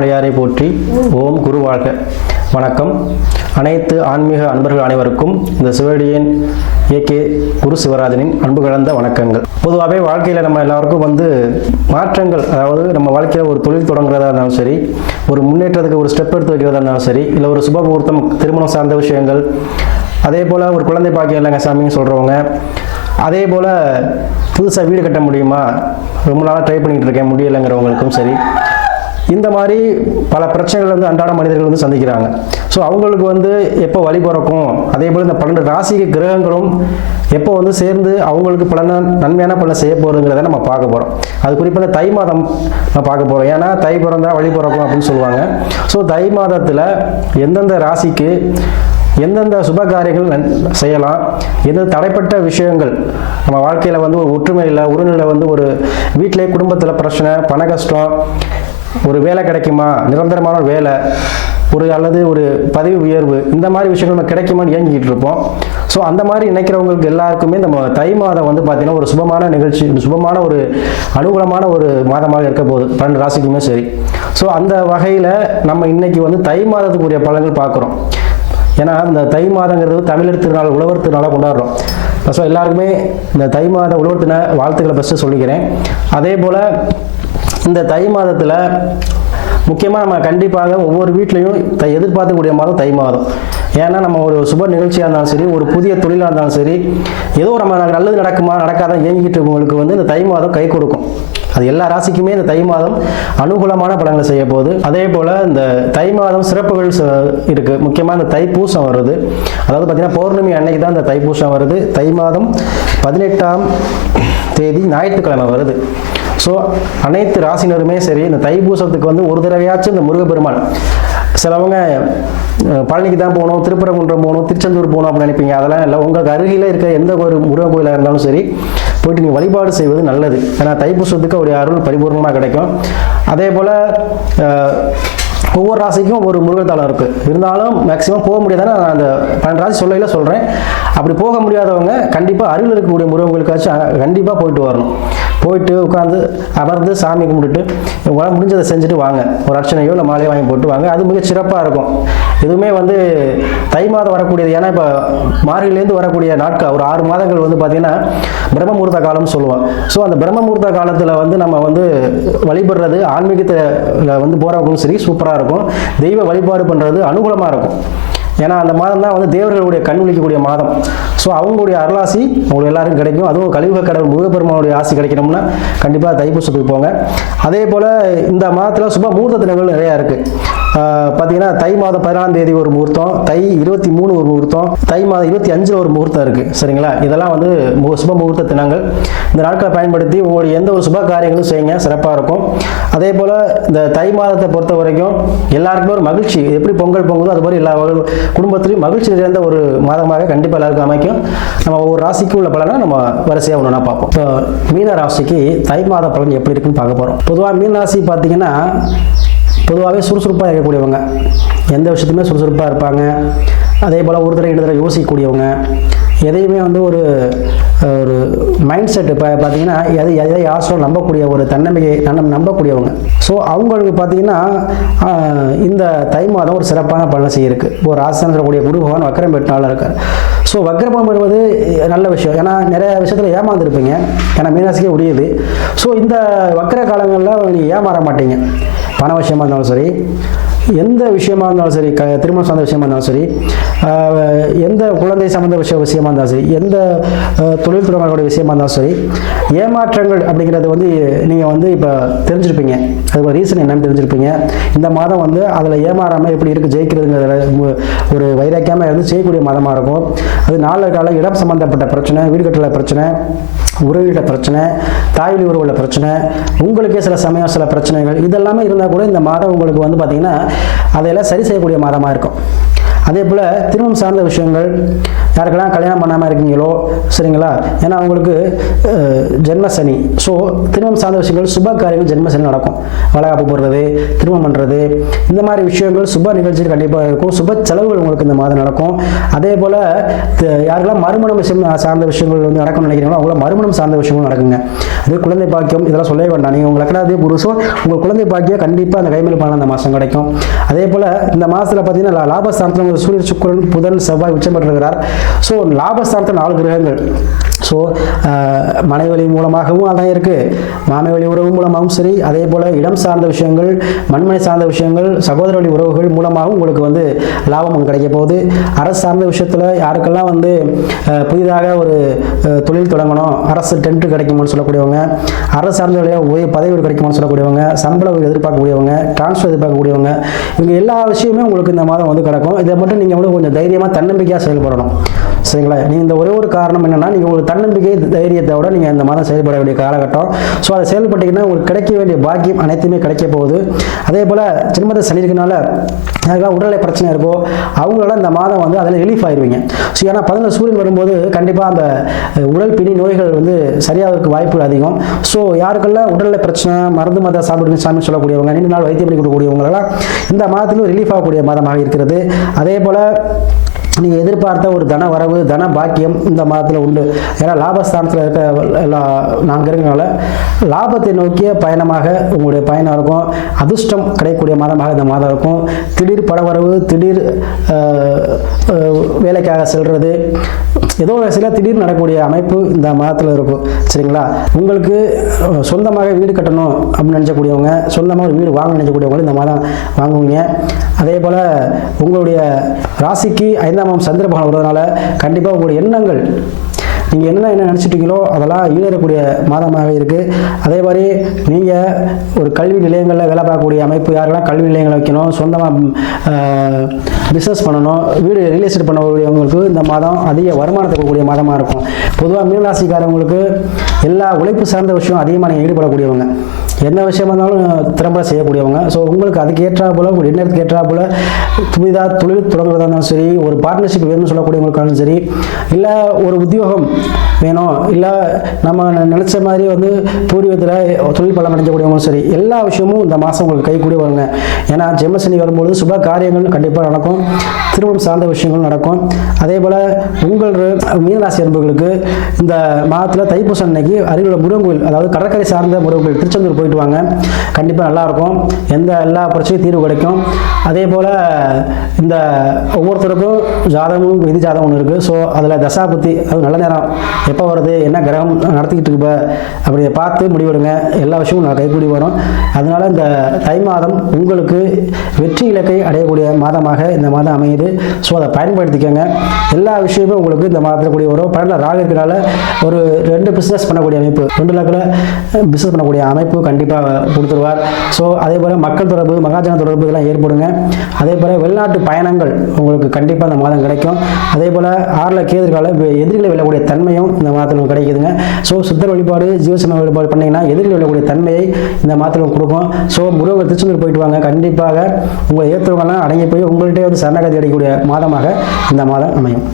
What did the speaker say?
அண்ணாமலையாரை போற்றி. ஓம் குரு வாழ்க. வணக்கம். அனைத்து ஆன்மீக அன்பர்கள் அனைவருக்கும் இந்த சிவடியின் ஏகே குரு சிவராஜனின் அன்பு கலந்த வணக்கங்கள். பொதுவாகவே வாழ்க்கையில் நம்ம எல்லாருக்கும் மாற்றங்கள், அதாவது நம்ம வாழ்க்கையில் ஒரு தொழில் தொடங்குறதா இருந்தாலும் சரி, ஒரு முன்னேற்றத்துக்கு ஒரு ஸ்டெப் எடுத்து வைக்கிறதா இருந்தாலும் சரி, இல்லை ஒரு சுப முகூர்த்தம், திருமணம் சார்ந்த விஷயங்கள், அதே போல் ஒரு குழந்தை பாக்கியம் இல்லைங்க சாமின்னு சொல்கிறவங்க, அதே போல் புதுசாக வீடு கட்ட முடியுமா, ரொம்ப நாளாக ட்ரை பண்ணிகிட்டு இருக்கேன் முடியலைங்கிறவங்களுக்கும் சரி, இந்த மாதிரி பல பிரச்சனைகள் அன்றாட மனிதர்கள் சந்திக்கிறாங்க. ஸோ அவங்களுக்கு எப்போ வழி பிறக்கும், அதே போல் இந்த 12 ராசிக்கு கிரகங்களும் எப்போ சேர்ந்து அவங்களுக்கு நன்மையான பலனை செய்ய போகிறதுங்கிறத நம்ம பார்க்க போகிறோம். அது குறிப்பாக இந்த தை மாதம் நம்ம பார்க்க போகிறோம். ஏன்னா தை பிறந்தா வழி பிறக்கும் அப்படின்னு சொல்லுவாங்க. ஸோ தை மாதத்தில் எந்தெந்த ராசிக்கு எந்தெந்த சுப காரியங்கள் செய்யலாம், எந்த தடைப்பட்ட விஷயங்கள் நம்ம வாழ்க்கையில் ஒரு ஒற்றுமை இல்லை, உறவுல ஒரு வீட்டிலே குடும்பத்தில் பிரச்சனை, பண கஷ்டம், ஒரு வேலை கிடைக்குமா, நிரந்தரமான வேலை, அல்லது ஒரு பதவி உயர்வு, இந்த மாதிரி விஷயங்கள் நம்ம கிடைக்குமான்னு இயங்கிக்கிட்டு இருப்போம். ஸோ அந்த மாதிரி நினைக்கிறவங்களுக்கு எல்லாருக்குமே நம்ம தை மாதம் பார்த்தீங்கன்னா ஒரு சுபமான நிகழ்ச்சி, சுபமான ஒரு அனுகூலமான ஒரு மாதமாக இருக்க போகுது 12 ராசிக்குமே சரி. ஸோ அந்த வகையில் நம்ம இன்னைக்கு தை மாதத்துக்குரிய பலன்கள் பார்க்குறோம். ஏன்னா இந்த தை மாதங்கிறது தமிழர் திருநாள், உழவர் திருநாளாக கொண்டாடுறோம். ஸோ எல்லாருக்குமே இந்த தை மாத உழவர் திருநாள் வாழ்த்துக்களை ஃபஸ்ட்டு சொல்லிக்கிறேன். அதே போல் இந்த தை மாதத்தில் முக்கியமாக நம்ம கண்டிப்பாக ஒவ்வொரு வீட்லையும் எதிர்பார்க்கக்கூடிய மாதம் தை மாதம். ஏன்னா நம்ம ஒரு சுப நிகழ்ச்சியாக இருந்தாலும் சரி, ஒரு புதிய தொழிலாக இருந்தாலும் சரி, ஏதோ நம்ம நல்லது நடக்குமா நடக்காத இயங்கிட்டு இருக்கவங்களுக்கு இந்த தை மாதம் கை கொடுக்கும். அது எல்லா ராசிக்குமே இந்த தை மாதம் அனுகூலமான பலன்களை செய்ய போகுது. அதே போல் இந்த தை மாதம் சிறப்புகள் இருக்குது. முக்கியமாக இந்த தைப்பூசம் வருது. அதாவது பார்த்திங்கன்னா பௌர்ணமி அன்னைக்கு தான் இந்த தைப்பூசம் வருது. தை மாதம் 18ஆம் தேதி ஞாயிற்றுக்கிழமை வருது. ஸோ அனைத்து ராசினருமே சரி இந்த தைப்பூசத்துக்கு ஒரு தடவையாச்சும் இந்த முருகப்பெருமான், சிலவங்க பழனிக்கு தான் போகணும், திருப்பரங்குன்றம் போகணும், திருச்செந்தூர் போகணும் அப்படின்னு நினைப்பீங்க. அதெல்லாம் இல்லை. உங்களுக்கு அருகில் இருக்க எந்த ஒரு முருகன் கோயிலாக இருந்தாலும் சரி போயிட்டு நீங்கள் வழிபாடு செய்வது நல்லது. ஏன்னா தைப்பூசத்துக்கு அவருடைய அருள் பரிபூர்ணமாக கிடைக்கும். அதே போல் ஒவ்வொரு ராசிக்கும் ஒரு முருகத்தலம் இருக்குது. இருந்தாலும் மேக்ஸிமம் போக முடியாதானே நான் அந்த 12 ராசி சொல்லையில் சொல்கிறேன். அப்படி போக முடியாதவங்க கண்டிப்பாக அருகில் இருக்கக்கூடிய முருகங்களுக்காச்சும் கண்டிப்பாக போயிட்டு வரணும். போயிட்டு உட்காந்து அமர்ந்து சாமி கும்பிட்டுட்டு உங்களால் முடிஞ்சதை செஞ்சுட்டு வாங்க. ஒரு அர்ச்சனையோ இல்லை மாலையோ வாங்கி போட்டு வாங்க. அது மிக சிறப்பாக இருக்கும். எதுவுமே தை மாதம் வரக்கூடியது. ஏன்னா இப்போ மார்கழிலேருந்து வரக்கூடிய நாட்கள் ஒரு 6 மாதங்கள் பார்த்தீங்கன்னா பிரம்ம முகூர்த்த காலம்னு சொல்லுவோம். ஸோ அந்த பிரம்ம முகூர்த்த காலத்தில் நம்ம வழிபடுறது ஆன்மீகத்தில் போகிறவங்களும் சரி சூப்பராக இருக்கும். தெய்வ வழிபாடு பண்ணுறது அனுகூலமாக இருக்கும். ஏன்னா அந்த மாதம் தான் தேவர்களுடைய கண் விழிக்கக்கூடிய மாதம். ஸோ அவங்களுடைய அருளாசி உங்களுக்கு எல்லாருக்கும் கிடைக்கும். அதுவும் கலியுக கடவுள் முருகப்பெருமானுடைய ஆசி கிடைக்கணும்னா கண்டிப்பாக தைப்பூசத்துக்கு போங்க. அதே போல் இந்த மாதத்தில் சுப முகூர்த்த தினங்கள் நிறையா இருக்குது. பார்த்தீங்கன்னா தை மாதம் 14ஆம் தேதி ஒரு முகூர்த்தம், தை 23 ஒரு முகூர்த்தம், தை மாதம் 25 ஒரு முகூர்த்தம் இருக்குது. சரிங்களா? இதெல்லாம் சுப முகூர்த்த தினங்கள். இந்த நாட்களை பயன்படுத்தி உங்களுடைய எந்த ஒரு சுப காரியங்களும் செய்யுங்க, சிறப்பாக இருக்கும். அதே போல் இந்த தை மாதத்தை பொறுத்த வரைக்கும் எல்லாருக்குமே ஒரு மகிழ்ச்சி, எப்படி பொங்கல் பொங்குதோ அது மாதிரி எல்லா குடும்பத்திலையும் மகிழ்ச்சி நிறைந்த ஒரு மாதமாக கண்டிப்பாக எல்லாருக்கும் அமைக்கும். நம்ம ஒவ்வொரு ராசிக்கு உள்ள பலனை நம்ம வரிசையாக ஒன்றா பார்ப்போம். இப்போ மீன ராசிக்கு தை மாத பலன் எப்படி இருக்குன்னு பார்க்க போகிறோம். பொதுவாக மீன ராசி பார்த்தீங்கன்னா பொதுவாகவே சுறுசுறுப்பாக இருக்கக்கூடியவங்க, எந்த விஷயத்துலையுமே சுறுசுறுப்பாக இருப்பாங்க. அதே போல் ஒரு தடவை 2 தடவை யோசிக்கக்கூடியவங்க, எதையுமே ஒரு ஒரு மைண்ட் செட் பார்த்தீங்கன்னா எதை யாரும் நம்பக்கூடிய ஒரு தன்னம்பிக்கை நம்பக்கூடியவங்க. ஸோ அவங்களுக்கு பார்த்தீங்கன்னா இந்த தை மாதம் ஒரு சிறப்பான பலனை செய்யிருக்கு. ஒரு ராசின்னு சொல்லக்கூடிய குரு பகவான் வக்கரம் பெற்றாலும் இருக்கார். ஸோ வக்கரபலம் பெறுவது நல்ல விஷயம். ஏன்னா நிறைய விஷயத்தில் ஏமாந்துருப்பீங்க. ஏன்னா மீனராசிக்கே உரியது. ஸோ இந்த வக்கர காலங்களில் நீங்கள் ஏமாற மாட்டீங்க. பண விஷயமா இருந்தாலும் சரி, எந்த விஷயமா இருந்தாலும் சரி, திருமணம் சார்ந்த விஷயமா இருந்தாலும் சரி, எந்த குழந்தை சம்பந்த விஷயமா இருந்தாலும் சரி, எந்த தொழில் தொடர்பான விஷயமா இருந்தாலும் சரி, ஏமாற்றங்கள் அப்படிங்கிறது நீங்கள் இப்போ தெரிஞ்சிருப்பீங்க. அது ரீசன் என்னன்னு தெரிஞ்சிருப்பீங்க. இந்த மாதம் அதில் ஏமாறாமல் எப்படி இருக்குது ஜெயிக்கிறதுங்கிற ஒரு வைராக்கியமாக இருந்து செய்யக்கூடிய மாதமாக இருக்கும். அது நாள காலம் இடம் சம்பந்தப்பட்ட பிரச்சனை, வீடு கட்டல பிரச்சனை, உறவிட பிரச்சனை, தாய்வழி உறவுல பிரச்சனை, உங்களுக்கே சில சமயம் சில பிரச்சனைகள் இதெல்லாமே இருந்தால் கூட இந்த மாதம் உங்களுக்கு பார்த்தீங்கன்னா அதையெல்லாம் சரி செய்யக்கூடிய மாதமாக இருக்கும். அதே போல் திருமணம் சார்ந்த விஷயங்கள், யாருக்கெல்லாம் கல்யாணம் பண்ணாமல் இருக்கீங்களோ சரிங்களா, ஏன்னா அவங்களுக்கு ஜென்ம சனி. ஸோ திருமணம் சார்ந்த விஷயங்கள், சுப காரியங்கள் ஜென்ம சனி நடக்கும். வளகாப்பு போடுறது, திருமணம் பண்ணுறது, இந்த மாதிரி விஷயங்கள் சுப நிகழ்ச்சிகள் கண்டிப்பாக இருக்கும். சுப செலவுகள் உங்களுக்கு இந்த மாதம் நடக்கும். அதே போல் யாருக்கெல்லாம் மறுமணம் விஷயம் சார்ந்த விஷயங்கள் வந்து நடக்கணும்னு நினைக்கிறீங்களோ அவங்கள மறுமணம் சார்ந்த விஷயங்கள் நடக்குங்க. அது குழந்தை பாக்கியம் இதெல்லாம் சொல்லவே வேண்டாம். நீங்கள் உங்கள் லக்னாதிபதி குரு, ஸோ உங்கள் குழந்தை பாக்கியம் கண்டிப்பாக அந்த கைமேல் பலன் அந்த மாதம் கிடைக்கும். அதே போல் இந்த மாதத்தில் பார்த்தீங்கன்னா லாபஸ்தானத்தில் உங்களுக்கு சூரியன், சுக்கிரன், புதன், செவ்வாய் உச்சம் பெற்றிருக்கிறார். ஸோ லாபஸ்தானத்தில் 4 கிரகங்கள். ஸோ மனைவழி மூலமாகவும் அதான் இருக்குது, மாமை வழி உறவு மூலமாகவும் சரி, அதே போல் இடம் சார்ந்த விஷயங்கள், மண்மனை சார்ந்த விஷயங்கள், சகோதர வழி உறவுகள் மூலமாகவும் உங்களுக்கு வந்து லாபம் கிடைக்க போகுது. அரசு சார்ந்த விஷயத்தில் யாருக்கெல்லாம் வந்து புதிதாக ஒரு தொழில் தொடங்கணும், அரசு டென்ட் கிடைக்குமான்னு சொல்லக்கூடியவங்க, அரசு சார்ந்த உயர் பதவி கிடைக்குமான்னு சொல்லக்கூடியவங்க, சம்பள எதிர்பார்க்கக்கூடியவங்க, டிரான்ஸ்ஃபர் எதிர்பார்க்கக்கூடியவங்க, இவங்க எல்லா விஷயமே உங்களுக்கு இந்த மாதம் வந்து கிடக்கும். இதை மட்டும் நீங்கள் வந்து கொஞ்சம் தைரியமாக தன்னம்பிக்கையாக செயல்படணும் சரிங்களா. நீங்கள் இந்த ஒரே ஒரு காரணம் என்னென்னா, நீங்கள் உங்களுக்கு தன்னம்பிக்கை தைரியத்தோட நீங்கள் இந்த மாதம் செயல்பட வேண்டிய காலகட்டம். ஸோ அதை செயல்பட்டீங்கன்னா உங்களுக்கு கிடைக்க வேண்டிய பாக்கியம் அனைத்துமே கிடைக்க போகுது. அதே போல் ஜென்மத்தை சனி இருக்கனால யாருக்கெல்லாம் உடல்நிலை பிரச்சனை இருக்கோ அவங்களால இந்த மாதம் வந்து அதில் ரிலீஃப் ஆயிடுவீங்க. ஸோ ஏன்னா 11 சூரியன் வரும்போது கண்டிப்பாக அந்த உடல் பிணி நோய்கள் வந்து சரியாகிறதுக்கு வாய்ப்புகள் அதிகம். ஸோ யாருக்கெல்லாம் உடல்நிலை பிரச்சனை, மருந்து மத சாப்பிடுங்க சாமி சொல்லக்கூடியவங்க, நீண்ட நாள் வைத்தியம் பண்ணி கொடுக்கக்கூடியவங்களெல்லாம் இந்த மாதத்திலும் ரிலீஃப் ஆகக்கூடிய மாதமாக இருக்கிறது. அதே போல் நீங்கள் எதிர்பார்த்த ஒரு தன வரவு, தன பாக்கியம் இந்த மாதத்தில் உண்டு. ஏன்னா லாபஸ்தானத்தில் இருக்க எல்லா 4 கிரகங்களால லாபத்தை நோக்கிய பயணமாக உங்களுடைய பயணம் இருக்கும். அதிர்ஷ்டம் கிடைக்கக்கூடிய மாதமாக இந்த மாதம் இருக்கும். திடீர் பணவரவு, திடீர் வேலைக்காக செல்வது, ஏதோ சில திடீர் நடக்கக்கூடிய அமைப்பு இந்த மாதத்தில் இருக்கும் சரிங்களா. உங்களுக்கு சொந்தமாக வீடு கட்டணும் அப்படின்னு நினைக்கக்கூடியவங்க, சொந்தமாக ஒரு வீடு வாங்க நினைக்கக்கூடியவங்க இந்த மாதம் வாங்குவீங்க. அதே போல் உங்களுடைய ராசிக்கு 5ஆம் சந்திர பகவான் வருவதனால கண்டிப்பாக உங்களுடைய எண்ணங்கள், நீங்கள் என்ன நினச்சிட்டீங்களோ அதெல்லாம் ஈடேறக்கூடிய மாதமாக இருக்குது. அதே மாதிரி நீங்கள் ஒரு கல்வி நிலையங்களில் வேலை பார்க்கக்கூடிய அமைப்பு, யாரெல்லாம் கல்வி நிலையங்கள் வைக்கணும், சொந்தமாக பிஸ்னஸ் பண்ணணும், வீடு ரியல் எஸ்டேட் பண்ணக்கூடியவங்களுக்கு இந்த மாதம் அதிக வருமானத்தை கொடுக்கக்கூடிய மாதமாக இருக்கும். பொதுவாக மீனராசிக்காரவங்களுக்கு எல்லா உழைப்பு சார்ந்த விஷயம் அதிகமாக நீங்கள் ஈடுபடக்கூடியவங்க, எந்த விஷயமா இருந்தாலும் திறம்பட செய்யக்கூடியவங்க. ஸோ உங்களுக்கு அதுக்கு ஏற்றா போல், உங்கள் எண்ணத்துக்கு ஏற்றா போல் புதிதாக தொழில் தொடங்குறதா இருந்தாலும் சரி, ஒரு பார்ட்னர்ஷிப் வேணும்னு சொல்லக்கூடியவங்களுக்காலும் சரி, இல்லை ஒரு உத்தியோகம் வேணும், இல்லை நம்ம நினச்ச மாதிரி வந்து பூர்வீகத்தில் தொழில் பலம் அடைஞ்சக்கூடியவங்களும் சரி, எல்லா விஷயமும் இந்த மாதம் உங்களுக்கு கை கூடி வருங்க. ஏன்னா ஜென்மசனி வரும்பொழுது சுப காரியங்கள் கண்டிப்பாக நடக்கும், திருமணம் சார்ந்த விஷயங்கள் நடக்கும். அதே போல் உங்கள் மீனராசி அன்பர்களுக்கு இந்த மாதத்தில் தைப்பூசம் அன்னைக்கு அருகிலுள்ள முருகன் கோயில், அதாவது கடற்கரை சார்ந்த முருகன் கோயில் திருச்செந்தூர் போயிட்டு வாங்க, கண்டிப்பாக நல்லாயிருக்கும். எல்லா பிரச்சனையும் தீர்வு கிடைக்கும். அதே போல் இந்த ஒவ்வொருத்தருக்கும் ஜாதகமும் விதி ஜாதகம் ஒன்று இருக்குது. ஸோ அதில் தசாபுத்தி, அது நல்ல நேரம் எப்போ வருது, என்ன கிரகம் நடத்திக்கிட்டு இருக்கு அப்படி பார்த்து முடிவெடுங்க. எல்லா விஷயமும் நான் கைக்கூடி வரும். அதனால் இந்த தை மாதம் உங்களுக்கு வெற்றி இலக்கை அடையக்கூடிய மாதமாக இந்த மாதம் அமையுது. ஸோ அதை பயன்படுத்திக்கோங்க. எல்லா விஷயமும் உங்களுக்கு இந்த மாதத்தில் கூடிய வரும். 12 ராகு இருக்கிறனால ஒரு 2 பிஸ்னஸ் பண்ணக்கூடிய அமைப்பு, 2 லக்கில் பிஸ்னஸ் பண்ணக்கூடிய அமைப்பு கண்டிப்பாக கொடுத்துருவார். ஸோ அதே போல் மக்கள் தொடர்பு, மகாஜன தொடர்பு இதெல்லாம் ஏற்படுங்க. அதே போல் வெளிநாட்டு பயணங்கள் உங்களுக்கு கண்டிப்பாக இந்த மாதம் கிடைக்கும். அதே போல் 6ல் கேதுக்கால எதிரிகளை வெல்லக்கூடிய தன்மையும் இந்த மாதத்தில் கிடைக்குதுங்க. ஸோ சித்தர் வழிபாடு, ஜீவசம வழிபாடு பண்ணிங்கன்னா எதிரில் வெல்லக்கூடிய தன்மையை இந்த மாதத்தில் கொடுக்கும். ஸோ முருகன் திருச்செந்தூர் போயிட்டு வாங்க, கண்டிப்பாக உங்களை ஏற்றவங்களாம் அடங்கி போய் உங்கள்கிட்ட வந்து சரணாகதி அடையக்கூடிய மாதமாக இந்த மாதம் அமையும்.